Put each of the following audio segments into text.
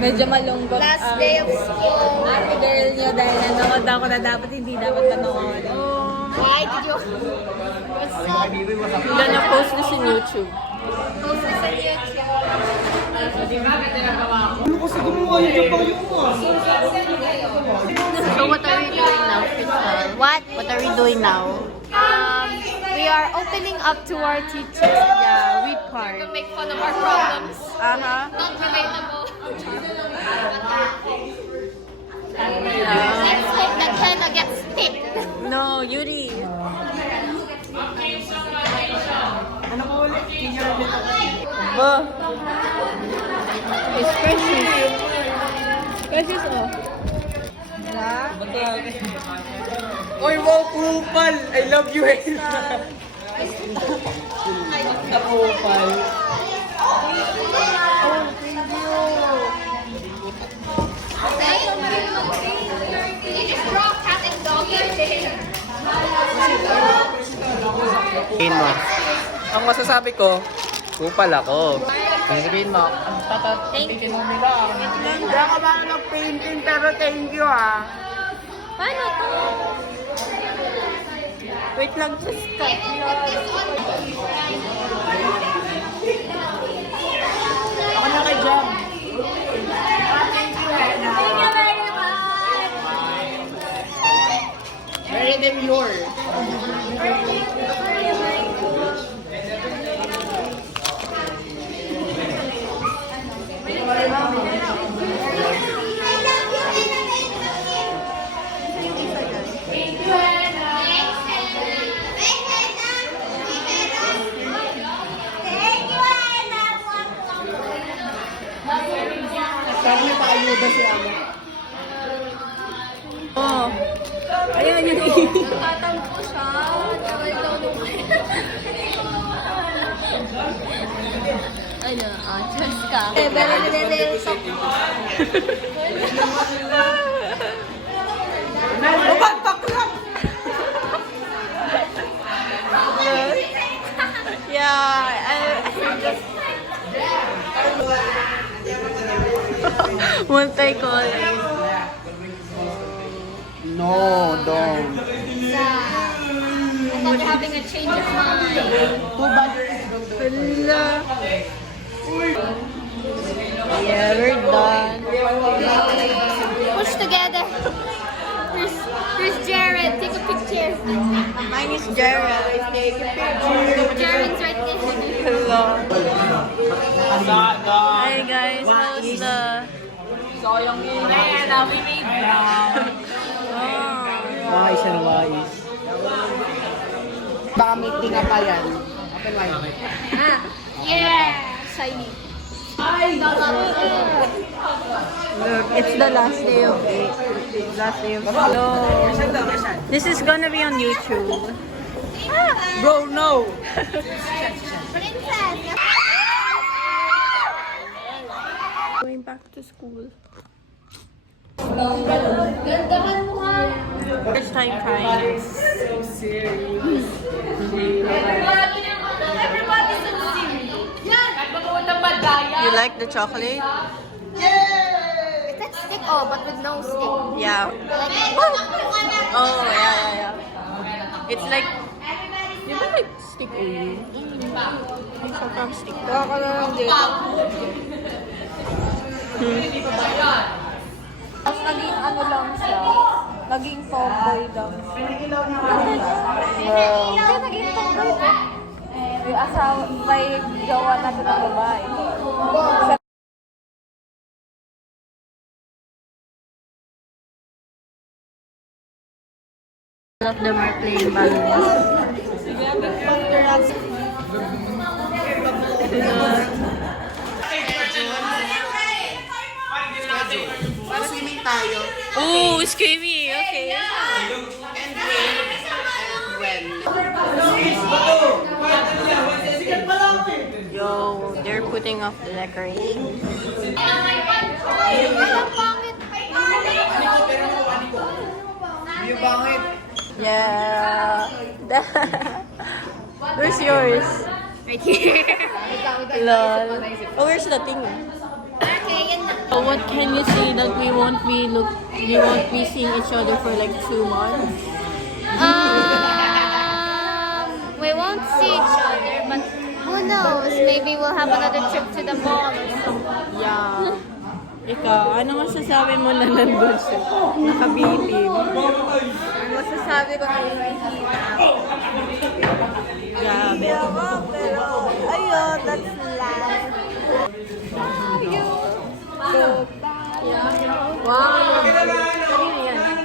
Medyo malungkot. Last day of school. Ate girl niyo dahil nanood ako na dapat hindi dapat panood. Why did you... What's up? I'm gonna post this in YouTube. Post this on YouTube. So what are we doing now, Crystal? What? What are we doing now? We are opening up to our teachers. Yeah, we part. To make fun of our problems. Uh-huh. Not relatable. Yeah. Let's hope that Hannah gets picked. No, Yuri. Ano ko ulit? Ba? It's precious. Precious, oh. Oy, wow, kupal! I love you, Kupal. Did you just draw cat and dog Sabihin mo. Ang masasabi ko, kupal ako. Sabihin mo, ang tatapitin mo nila. Hindi ako ba nag-painting pero thank you ah. Paano to? Wait lang, just cut. Ako na kay Jam. Very demure. Sabi niya paayuda si Ama. Oh. Ayan, yun. Tatampo siya. Ano, just ka. Pero nililito. Yeah, multi-color. No, don't. I thought you're having a change of mind. Hala. Yeah, we're done. Push together. Here's Jared. Take a picture. Mine is Jared. Take a picture. Jared's right there. Hello. Hi guys, how's the... Sayang yun. Ayan, we made Wais and wais. Baka meeting nga pa yan. Open wide. Yeah. Shiny. Look, it's the last day of hello. This is gonna be on YouTube. Bro, no! Princess. Going back to school. Gandahan mo nga. First time trying. Everybody's so serious. Yeah. You like the chocolate? It's that stick, oh, but with no stick. Yeah. Like, Oh, yeah. It's like, di ba like stick only? It's a from stick. Baka ka na lang dito. Tapos naging ano lang siya, naging tomboy lang. Kaya naging tomboy na. May asawa, may gawa na siya ng babae. All of them are playing Swimming tayo. Oh, screamy. Okay. Yo, they're putting off the decorations. Yung bangit. Yeah. Where's yours? Right here. Lol. Oh, where's the thing? Okay, yan na. Oh, So what can you say that we won't be seeing each other for like 2 months? We won't see each other, but who knows? Maybe we'll have another trip to the mall or something. Yeah. Ikaw, ano masasabi mo na nandun siya? Nakabitin. Ang masasabi ko ay Grabe. pero ayun, that's life. Wow! Kanino yan?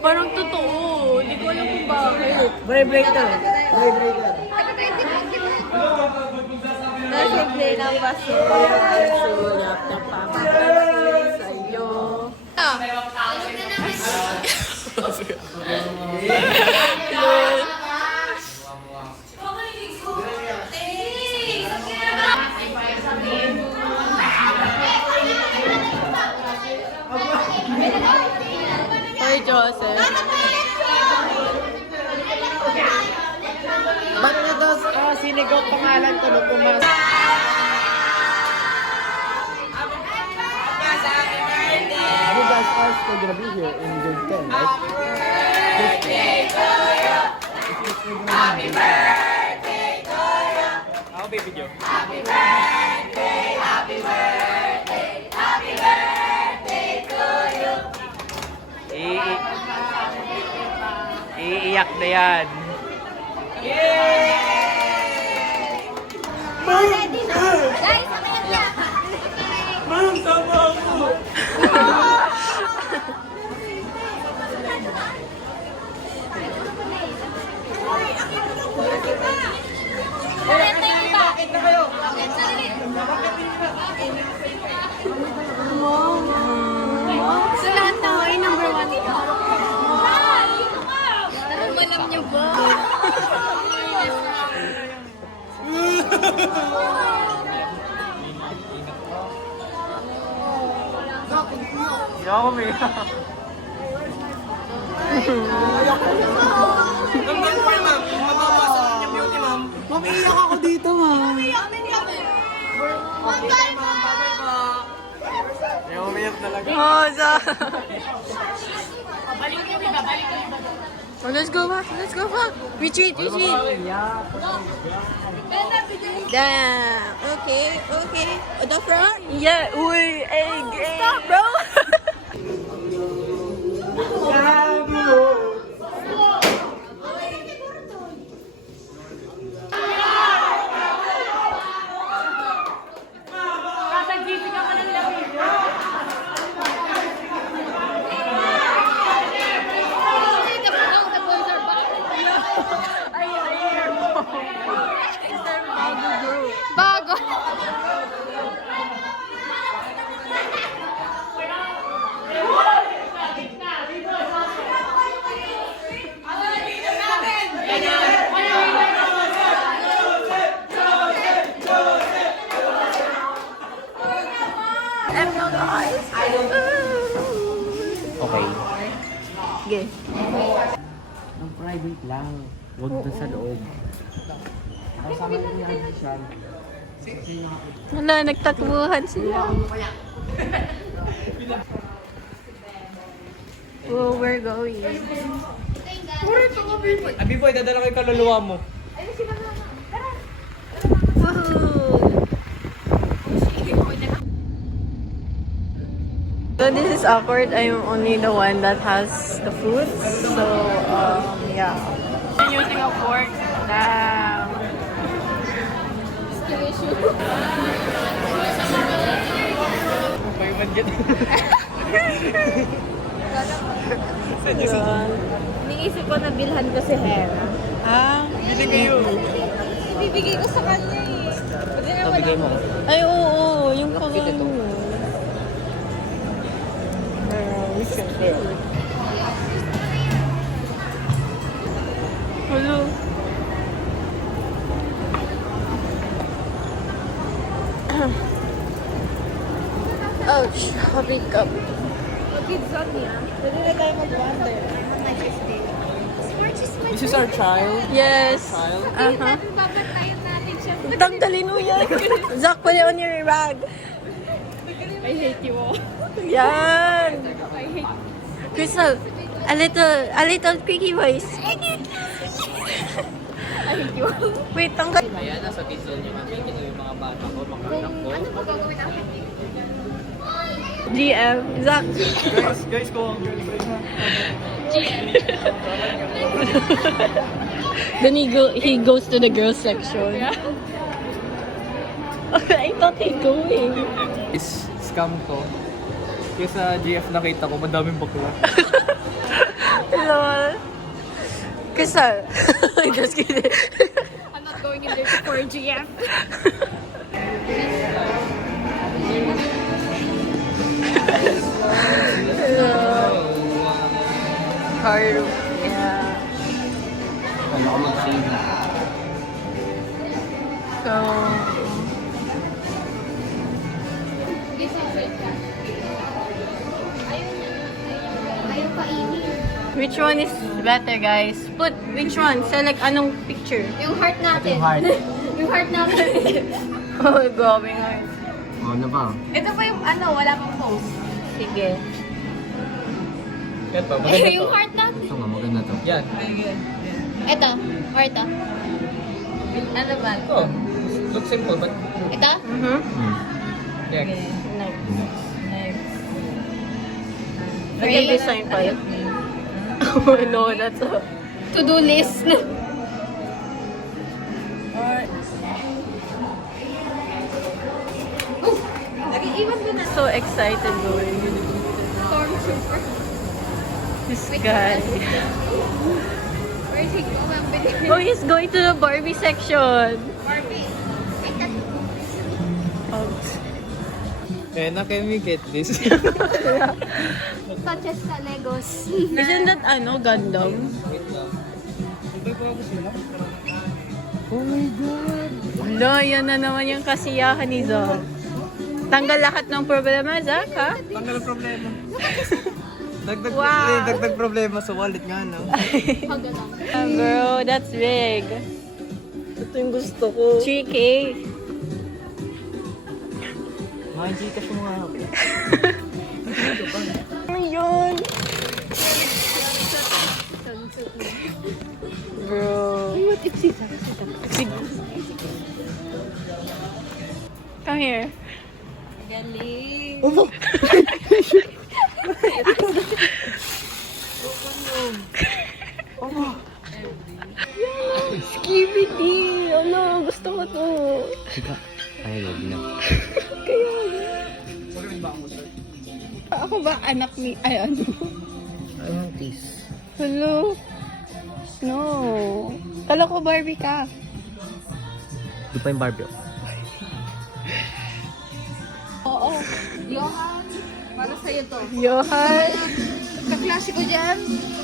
Parang totoo. Hindi ko alam kung bakit. Vibrator. Vibrator. Nasa play ng basura. Sulap ng pamatasin sa'yo. Hoy, Joseph. Ba't na daw sinigaw pangalan ko nung pumasok? You guys are still gonna be here in grade 10, right? I'll be with you. Iiyak na yan. Guys, Ma'am, tama ako! Bakit na kayo? sa lahat na ay number 1 ito. Malam niyo ba? Hindi ako may... Hanggang pa, ma'am. Mababasa ko niya beauty, ma'am. Mamiiyak ako dito, ma'am. Hindi ako umiyak talaga. Oh, let's go back. Let's go back. Retreat, retreat. Damn. Okay, okay. The front? Yeah. Uy, stop, bro. Bago. Okay. Sige. Ang private lang. Huwag doon sa loob. Kasama ko yung siya. Wala, nagtakbuhan sila. Oh, we're going. Abiboy, dadala ko yung kaluluwa mo. Woohoo! So this is awkward. I'm only the one that has the food. So, yeah. I'm using a fork. Damn. Iniisip ko na bilhan ko si Hera. Ah, Bili kayo. Ibibigay ko sa kanya eh. Kasi nga wala. Pabigay mo. ay, oo, yung Nakapit kamay ito. mo. We should fit. Hello. Ouch, habig up. Kids on niya. Pwede na tayo mag-wander. Sports is This is our child. Yes. Child. Uh-huh. Babantayan natin siya. Tanggalin mo yan. Zach, put it on your rag. I hate you all. Yan. I hate Crystal, a little quickie voice. I hate you all. Wait, tanggal. Ayan, nasa kids zone yung aming yung mga bata ko, mga anak ko. Ano ba gagawin natin? GM, Zach. Guys, go. Then he goes to the girls section. I thought he'd going. Is scam ko. Yung sa GF nakita ko, madaming bakla. Lol. Crystal. Just kidding. I'm not going in there for GF. Haru. Yeah. Ano ko mag-save? So, Ayaw kainin. which one is better, guys? Put which one? Select anong picture. Yung heart natin. Yung heart. Yung heart natin. Oh, going on. Ano ba? Ito pa yung ano, wala pang post. Sige. Yan pa, maganda yung to. heart natin. Ito nga, maganda to. Yan. Ito, heart ah. Ano ba? Oh, looks simple, but... Ito? Mm-hmm. Yeah. Nice. Nice. Great. Nag-design pa yun. Oh no, that's a... To-do list. Nag-iwan ko na. So excited going. Stormtrooper. This guy. Where is he going? Oh, he's going to the Barbie section. Barbie. Ay, tatlo. Eh, can we get this? Such as sa Legos. Isn't that ano, Gundam? Oh my God! Lo, yan na naman yung kasiyahan ni Zach. Tanggal lahat ng problema, Zach, ha? Tanggal ang problema. Wow. Dagdag problema sa wallet nga, no? Bro, that's big. Ito yung gusto ko. 3K. Mga Gcash mo nga ako. Ano yun? Bro. What if si Zach? Come here. Galing. Skibidi! Ano, gusto ko to. Sika. Ay, lagi na. Kaya ako ba anak ni... Ay, ano? Anong tease? Hello? No. Kala ko Barbie ka. Ito pa yung Barbie. Oo. Johan, para sa'yo to. Johan. Kaklase ko dyan,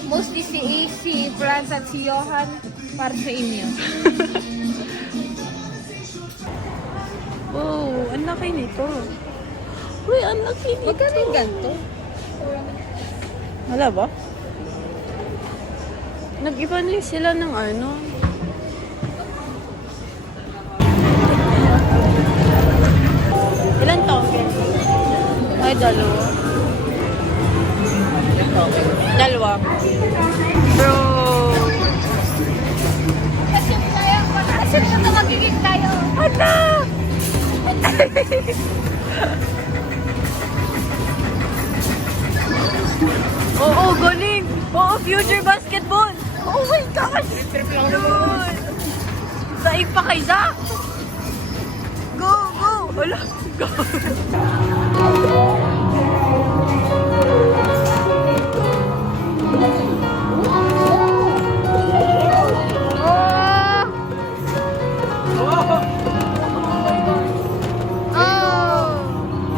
mostly si A, si Franz at si Johan, para sa inyo. Oh, ang laki nito. Uy, ang laki nito. Magkano yung ganito? Wala ba? Nag-iba na sila ng ano. Ilan token? Ay, dalawa. Dalawa. Bro! Kasi tayo, kasi na magiging tayo. Ano? Oo, galing! Oo, future basketball! Oh my gosh! Dude! Saig pa kay Zach! Go, go! Wala, go!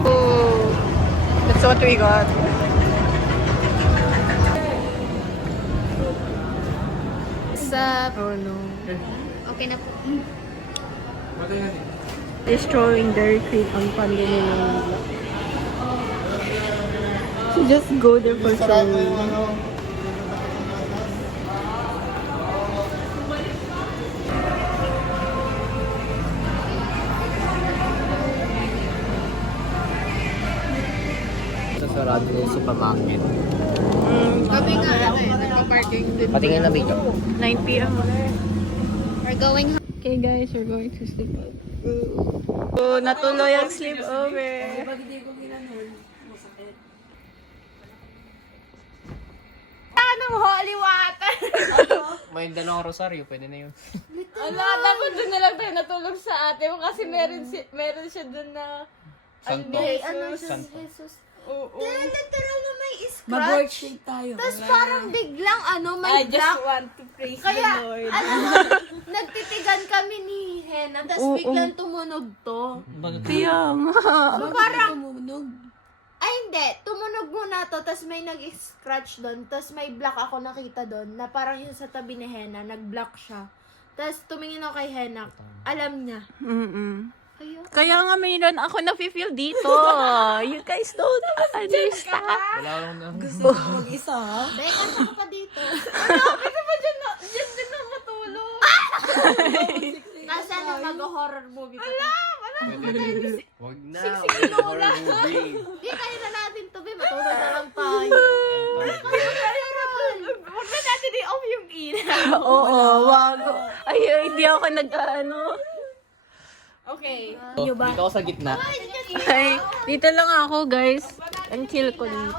Oh! That's what we got. Sa, Oh no. okay na po. Destroying Dairy Queen ang pandemya ng Just go there for some. sarado na yung supermarket. Sabi nga lang eh, nagpa-parking din. Patingin na video. 9 p.m. We're going home. Okay guys, we're going to sleep over. Oh, natuloy ang sleepover. Anong holy water? May dalawang rosaryo, pwede na yun. Ala, dapat doon na lang tayo natulog sa ate mo kasi meron siya doon na Santo. Jesus. Oo. Literal na may scratch. Mag-worksheet tayo. Tapos parang biglang may I just black. want to praise Kaya, the Lord. nagtitigan kami ni Hena, tapos Oo. biglang tumunog to. Kaya nga. So parang, ay hindi, tumunog muna to, tapos may nag-scratch doon, tapos may black ako nakita doon, na parang yung sa tabi ni Hena, nag-black siya. Tapos tumingin ako kay Hena, alam niya. Ayun. Kaya nga mayroon ako na-feel dito. You guys don't understand. Wala akong na. Beka, saka pa dito. Kasi ba dyan din na matulog? Kasi ano, mag-horror movie pa. Huwag na. Horror movie. Hindi, kaya na natin to, be. Matulog na lang tayo. Huwag na natin i-off yung ilaw. Oo, wag. Ay, hindi ako nag-ano. Okay. Dito ako sa gitna. Ay, dito lang ako, guys. Ang chill ko dito.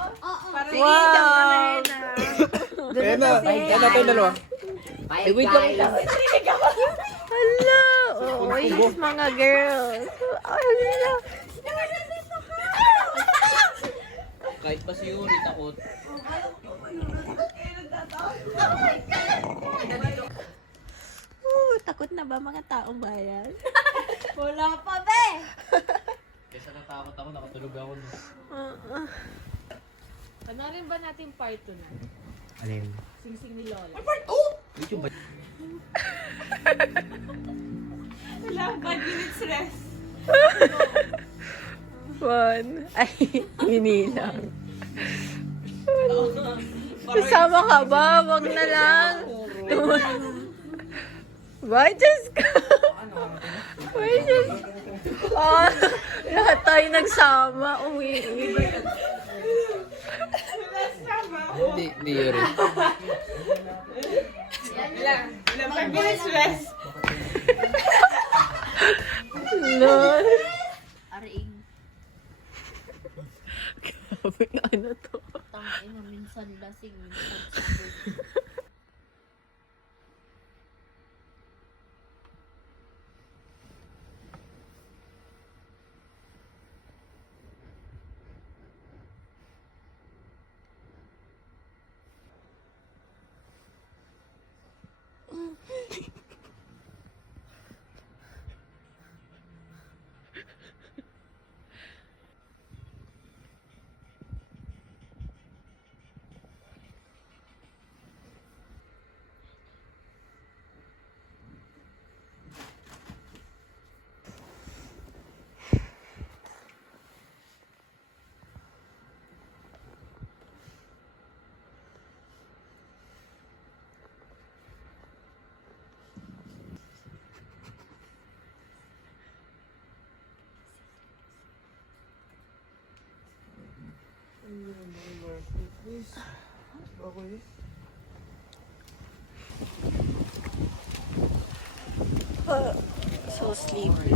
Wow! Kaya na. Kaya na tayo dalawa. Ay, wait lang. Hala! Oo, yes, mga girls. Hala! Kahit pa si Yuri, takot. Takot na ba mga taong bayan? Wala pa, be! Kesa natakot ako, nakatulog ako. Panarin ba natin part 2 na? Alin? Singsing ni Lola. YouTube ba? Wala, 5 minutes rest. 1. Ay, hinilang. Kasama ka ba? Wag na lang. Bye, Jessica. Bye, Jessica. Oh, lahat tayo nagsama. Umiinig. Hindi Yuri. Ilang 5 minutes rest. Lord. Aring, Grabe, ano to? tangin mo, minsan lasing, minsan sabog. So sleepy.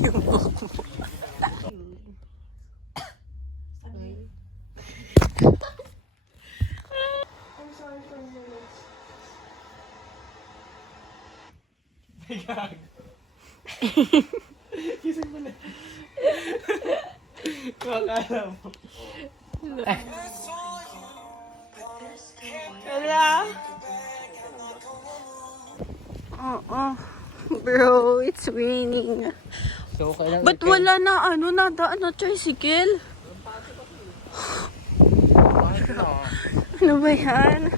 Yung buhok mo. Makakala mo. Wala. Bro, it's raining. So, kailan Ba't wala na nadaan na tricycle? Ano ba yan?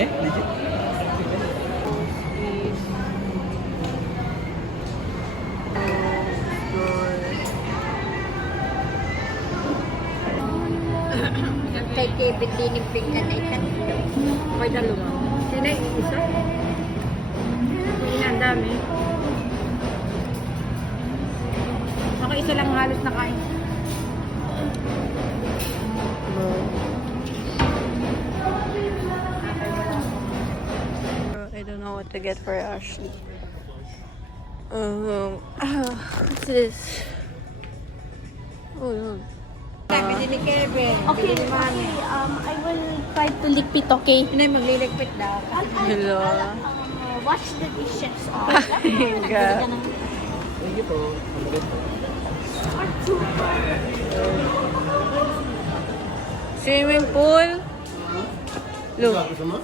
Legit? Kay Kevin Dinipig na tatlo. May dalawa. Sino yung isa? Hindi ang dami. Ako isa lang halos nakain. I don't know what to get for Ashley. What's this? Oh no. Okay, okay. I will try to likpit, okay? Hindi, magliligpit daw. Hello. Watch the dishes. God. Thank you po. Swimming pool? Look, Gusto mo?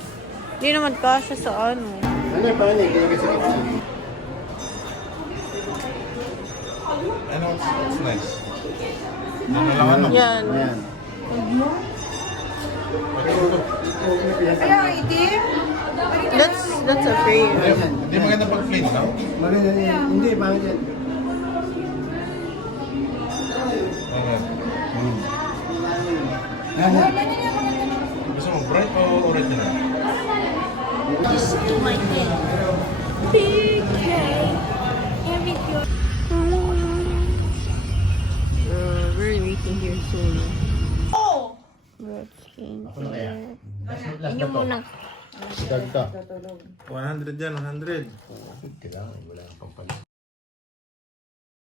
di naman kasha sa ano. Ano yung panig? Kaya kasi kita. Ano, it's nice. Ano lang ano? Yan. Ayan. That's a free. Hindi maganda pag plain, no? Maganda yan. Hindi, pangit yan. Okay. Ano? Gusto mo bright o original? Just do my thing. Big K. Every We're waiting here soon. Oh! Ako na kaya? Yan yung munang. Dagta. 100 yan, 100. Kailangan, wala kang pampalit.